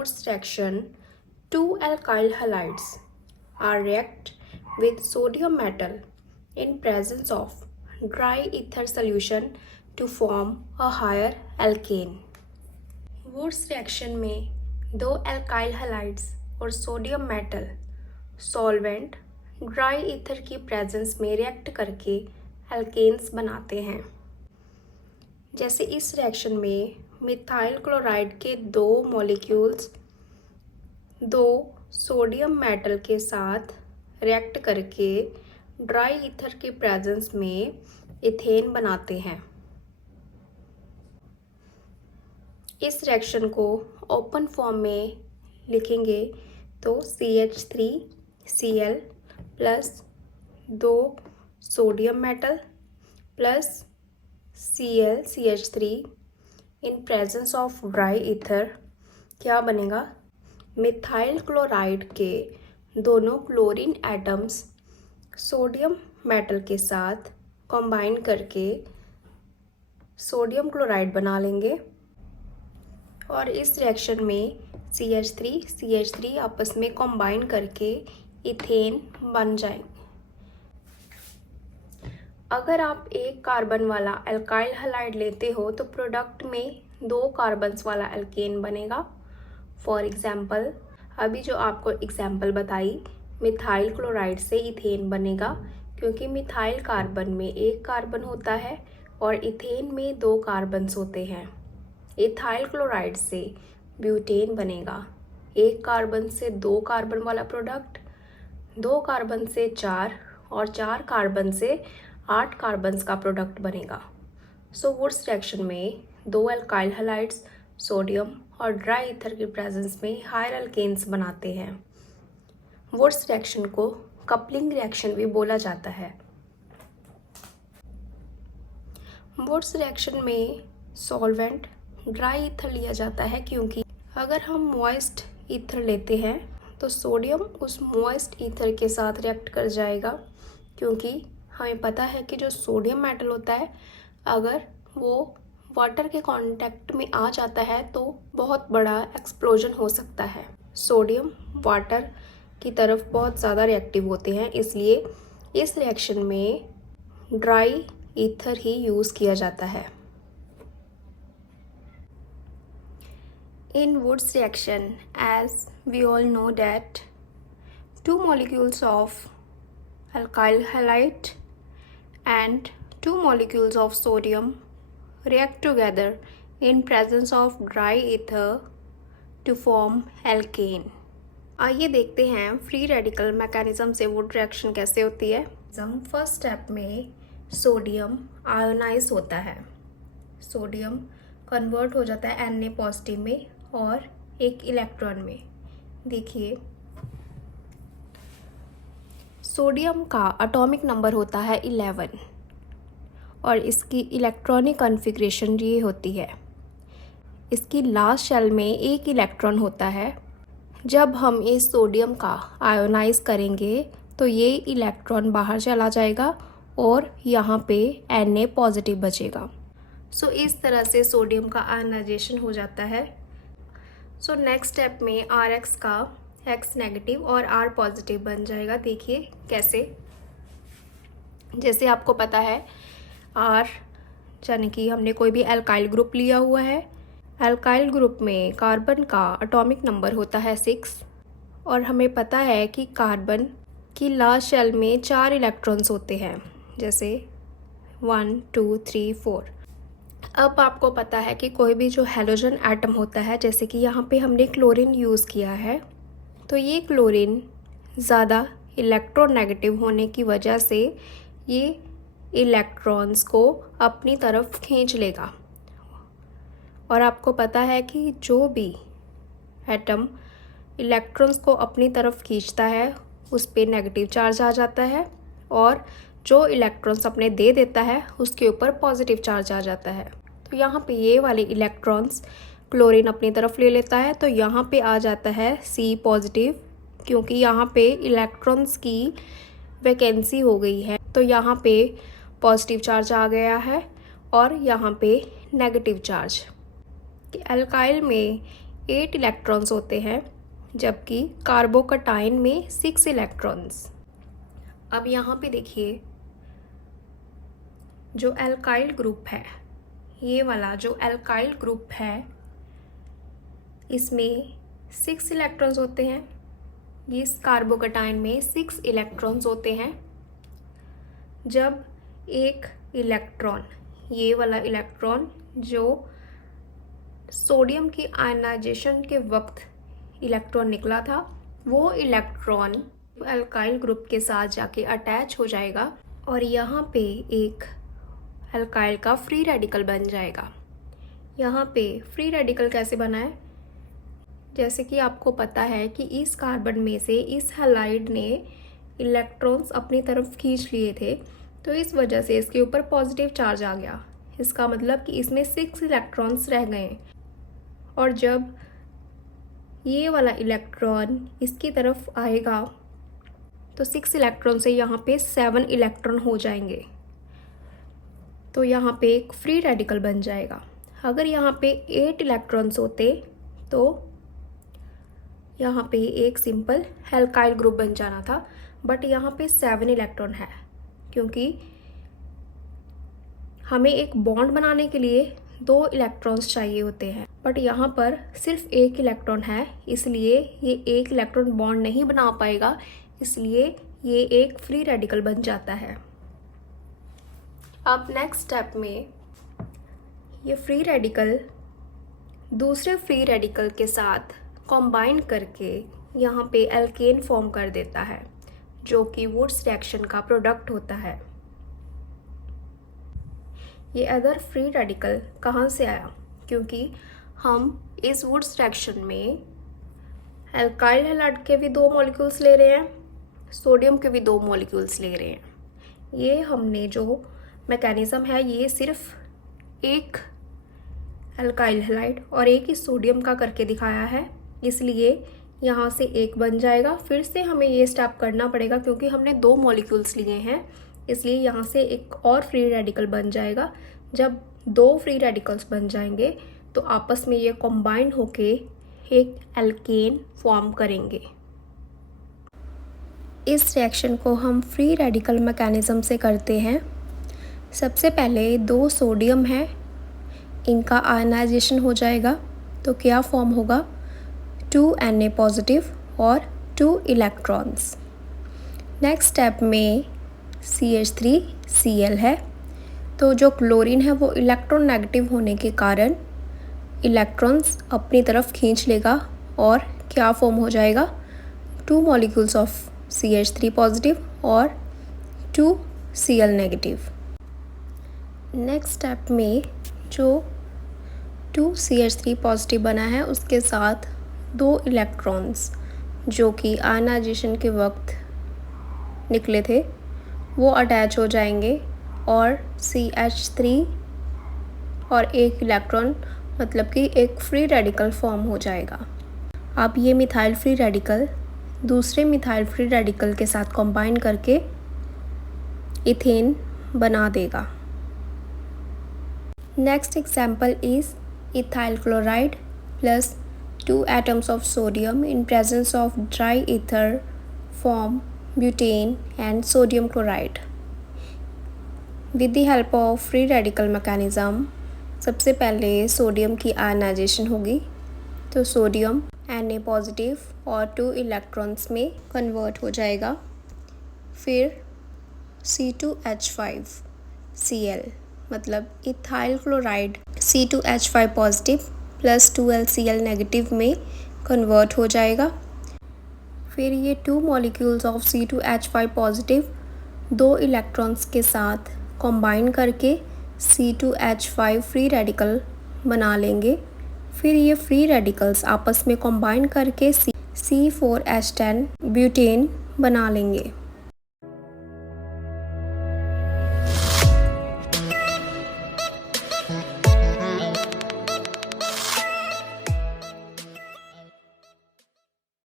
Wurtz reaction, two alkyl halides are react with sodium metal in presence of dry ether solution to form a higher alkane. Wurtz reaction में दो alkyl halides और sodium metal solvent dry ether की presence में react करके alkanes बनाते हैं। जैसे इस रिएक्शन में मिथाइल क्लोराइड के दो मॉलिक्यूल्स दो सोडियम मेटल के साथ रिएक्ट करके ड्राई ईथर की प्रेजेंस में इथेन बनाते हैं। इस रिएक्शन को ओपन फॉर्म में लिखेंगे तो CH3Cl प्लस दो sodium metal plus ClCH3 in presence of dry ether क्या बनेगा, मिथाइल क्लोराइड के दोनों क्लोरीन एटम्स सोडियम मेटल के साथ कंबाइन करके सोडियम क्लोराइड बना लेंगे और इस रिएक्शन में CH3 आपस में कंबाइन करके इथेन बन जाएंगे। अगर आप एक कार्बन वाला एल्काइल हलाइड लेते हो तो प्रोडक्ट में दो कार्बन्स वाला एल्केन बनेगा। फॉर एग्जाम्पल अभी जो आपको एग्जाम्पल बताई मिथाइल क्लोराइड से इथेन बनेगा, क्योंकि मिथाइल कार्बन में एक कार्बन होता है और इथेन में दो कार्बन्स होते हैं। इथाइल क्लोराइड से ब्यूटेन बनेगा, एक कार्बन से दो कार्बन वाला प्रोडक्ट, दो कार्बन से चार और चार कार्बन से 8 कार्बन्स का प्रोडक्ट बनेगा। सो वुड्स रिएक्शन में दो एल्काइल हलाइड्स सोडियम और ड्राई ईथर की प्रेजेंस में हायर एल्केन्स बनाते हैं। वुड्स रिएक्शन को कपलिंग रिएक्शन भी बोला जाता है। वुड्स रिएक्शन में सॉल्वेंट ड्राई ईथर लिया जाता है, क्योंकि अगर हम मॉइस्ट ईथर लेते हैं तो सोडियम उस मॉइस्ट ईथर के साथ रिएक्ट कर जाएगा, क्योंकि हमें पता है कि जो सोडियम मेटल होता है अगर वो वाटर के कांटेक्ट में आ जाता है तो बहुत बड़ा एक्सप्लोजन हो सकता है। सोडियम वाटर की तरफ बहुत ज़्यादा रिएक्टिव होते हैं, इसलिए इस रिएक्शन में ड्राई ईथर ही यूज़ किया जाता है। In Wurtz reaction, as we all know that two molecules of alkyl halide and two molecules of sodium react together in presence of dry ether to form alkane. आइए देखते हैं free radical mechanism से would reaction कैसे होती है। First step में sodium ionise होता है, सोडियम कन्वर्ट हो जाता है Na पॉजिटिव में और एक इलेक्ट्रॉन में। देखिए सोडियम का एटॉमिक नंबर होता है 11 और इसकी इलेक्ट्रॉनिक कॉन्फ़िगरेशन ये होती है। इसकी लास्ट शेल में एक इलेक्ट्रॉन होता है। जब हम इस सोडियम का आयोनाइज करेंगे तो ये इलेक्ट्रॉन बाहर चला जाएगा और यहाँ पे Na पॉजिटिव बचेगा। सो इस तरह से सोडियम का आयनाइजेशन हो जाता है। सो नेक्स्ट स्टेप में Rx का X नेगेटिव और R पॉजिटिव बन जाएगा। देखिए कैसे, जैसे आपको पता है R यानी कि हमने कोई भी एल्काइल ग्रुप लिया हुआ है। एल्काइल ग्रुप में कार्बन का एटॉमिक नंबर होता है 6 और हमें पता है कि कार्बन की लास्ट शेल में 4 इलेक्ट्रॉन्स होते हैं, जैसे 1 2 3 4। अब आपको पता है कि कोई भी जो हैलोजन एटम होता है, जैसे कि यहाँ पे हमने क्लोरीन यूज़ किया है, तो ये क्लोरीन ज़्यादा इलेक्ट्रोनेगेटिव होने की वजह से ये इलेक्ट्रॉन्स को अपनी तरफ खींच लेगा। और आपको पता है कि जो भी एटम इलेक्ट्रॉन्स को अपनी तरफ खींचता है उस पे नेगेटिव चार्ज आ जाता है और जो इलेक्ट्रॉन्स अपने दे देता है उसके ऊपर पॉजिटिव चार्ज आ जाता है। तो यहाँ पे ये वाले इलेक्ट्रॉन्स क्लोरीन अपनी तरफ ले लेता है, तो यहाँ पे आ जाता है C पॉजिटिव, क्योंकि यहाँ पे इलेक्ट्रॉन्स की वैकेंसी हो गई है। तो यहाँ पे पॉजिटिव चार्ज आ गया है और यहाँ पे नेगेटिव चार्ज। एल्काइल में 8 इलेक्ट्रॉन्स होते हैं, जबकि कार्बोकटाइन में 6 इलेक्ट्रॉन्स। अब यहाँ पे देखिए, जो एल्काइल ग्रुप है, ये वाला जो एल्काइल ग्रुप है, इसमें 6 इलेक्ट्रॉन्स होते हैं। इस कार्बोकटाइन में 6 इलेक्ट्रॉन्स होते हैं। जब एक इलेक्ट्रॉन, ये वाला इलेक्ट्रॉन जो सोडियम की आयनाइजेशन के वक्त इलेक्ट्रॉन निकला था, वो इलेक्ट्रॉन एल्काइल ग्रुप के साथ जाके अटैच हो जाएगा और यहाँ पे एक एल्काइल का फ्री रेडिकल बन जाएगा। यहाँ पे फ्री रेडिकल कैसे बना है? जैसे कि आपको पता है कि इस कार्बन में से इस हैलाइड ने इलेक्ट्रॉन्स अपनी तरफ खींच लिए थे, तो इस वजह से इसके ऊपर पॉजिटिव चार्ज आ गया। इसका मतलब कि इसमें 6 इलेक्ट्रॉन्स रह गए और जब ये वाला इलेक्ट्रॉन इसकी तरफ आएगा तो 6 इलेक्ट्रॉन से यहाँ पे 7 इलेक्ट्रॉन हो जाएंगे, तो यहाँ पे एक फ्री रेडिकल बन जाएगा। अगर यहाँ पे 8 इलेक्ट्रॉन्स होते तो यहाँ पे एक सिंपल एल्काइल ग्रुप बन जाना था, बट यहाँ पे 7 इलेक्ट्रॉन है, क्योंकि हमें एक बॉन्ड बनाने के लिए 2 इलेक्ट्रॉन्स चाहिए होते हैं, बट यहाँ पर सिर्फ 1 इलेक्ट्रॉन है, इसलिए ये 1 इलेक्ट्रॉन बॉन्ड नहीं बना पाएगा, इसलिए ये एक फ्री रेडिकल बन जाता है। अब नेक्स्ट स्टेप में ये फ्री रेडिकल दूसरे फ्री रेडिकल के साथ कंबाइन करके यहाँ पे एल्केन फॉर्म कर देता है, जो कि वुड्स रिएक्शन का प्रोडक्ट होता है। ये अदर फ्री रेडिकल कहाँ से आया? क्योंकि हम इस वुड्स रिएक्शन में एल्काइल हैलाइड के भी 2 मॉलिक्यूल्स ले रहे हैं, सोडियम के भी 2 मॉलिक्यूल्स ले रहे हैं। ये हमने जो मैकेनिज़्म है, ये सिर्फ एक एल्काइल हैलाइड और एक ही सोडियम का करके दिखाया है, इसलिए यहाँ से एक बन जाएगा। फिर से हमें ये स्टेप करना पड़ेगा क्योंकि हमने 2 मॉलिक्यूल्स लिए हैं, इसलिए यहाँ से एक और फ्री रेडिकल बन जाएगा। जब 2 फ्री रेडिकल्स बन जाएंगे तो आपस में ये कंबाइन होके एक एल्केन फॉर्म करेंगे। इस रिएक्शन को हम फ्री रेडिकल मैकेनिज़्म से करते हैं। सबसे पहले 2 सोडियम है, इनका आयनाइजेशन हो जाएगा, तो क्या फॉर्म होगा? 2Na पॉजिटिव और 2 इलेक्ट्रॉन्स। नेक्स्ट स्टेप में CH3Cl है, तो जो क्लोरीन है वो इलेक्ट्रॉन नेगेटिव होने के कारण इलेक्ट्रॉन्स अपनी तरफ खींच लेगा और क्या फॉर्म हो जाएगा? 2 मॉलिक्यूल्स ऑफ CH3 पॉजिटिव और 2 Cl नेगेटिव। नेक्स्ट स्टेप में जो 2 CH3 पॉजिटिव बना है उसके साथ 2 इलेक्ट्रॉन्स जो कि आयनाइजेशन के वक्त निकले थे वो अटैच हो जाएंगे और CH3 और 1 इलेक्ट्रॉन मतलब कि एक फ्री रेडिकल फॉर्म हो जाएगा। अब ये मिथाइल फ्री रेडिकल दूसरे मिथाइल फ्री रेडिकल के साथ कंबाइन करके इथेन बना देगा। Next example is ethyl chloride plus 2 atoms of sodium in presence of dry ether form butane and sodium chloride. With the help of free radical mechanism, सबसे पहले sodium की ionization होगी, तो सोडियम Na पॉजिटिव और 2 electrons में convert हो जाएगा। फिर C2H5Cl मतलब ethyl chloride C2H5 positive plus 2LCl negative में कन्वर्ट हो जाएगा। फिर ये 2 molecules of C2H5 positive 2 electrons के साथ कंबाइन करके C2H5 फ्री रेडिकल बना लेंगे। फिर ये फ्री रेडिकल्स आपस में कंबाइन करके C4H10 ब्यूटेन बना लेंगे।